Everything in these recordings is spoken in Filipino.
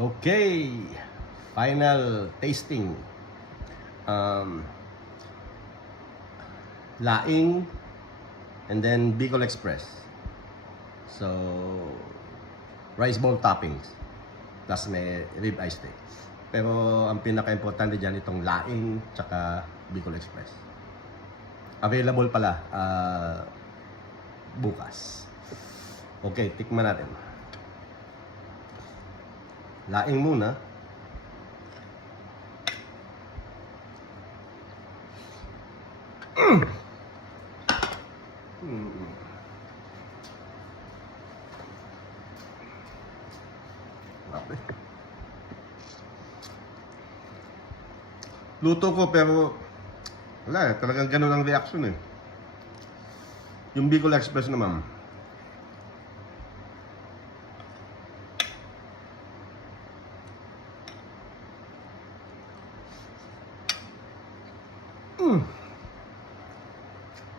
Okay, final tasting. Laing and then Bicol Express. So, rice bowl toppings plus may rib eye steak. Pero ang pinaka-importante dyan itong laing tsaka Bicol Express. Available pala bukas. Okay, tikman natin. Laing muna. Luto ko pero wala eh, talagang ganun ang reaction eh. Yung Bicol Express naman.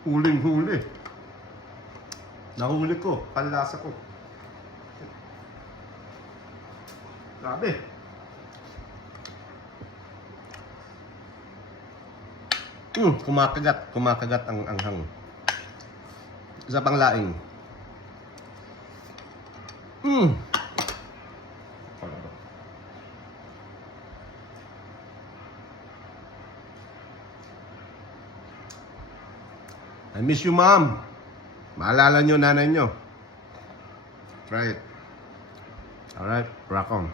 Huling-huli. Nahuli ko, panlasa ko. Grabe. Kumakagat ang anghang. Isa pang laing. I miss you, Mom. Maalala nyo nanay nyo. Try it. Alright, rock on.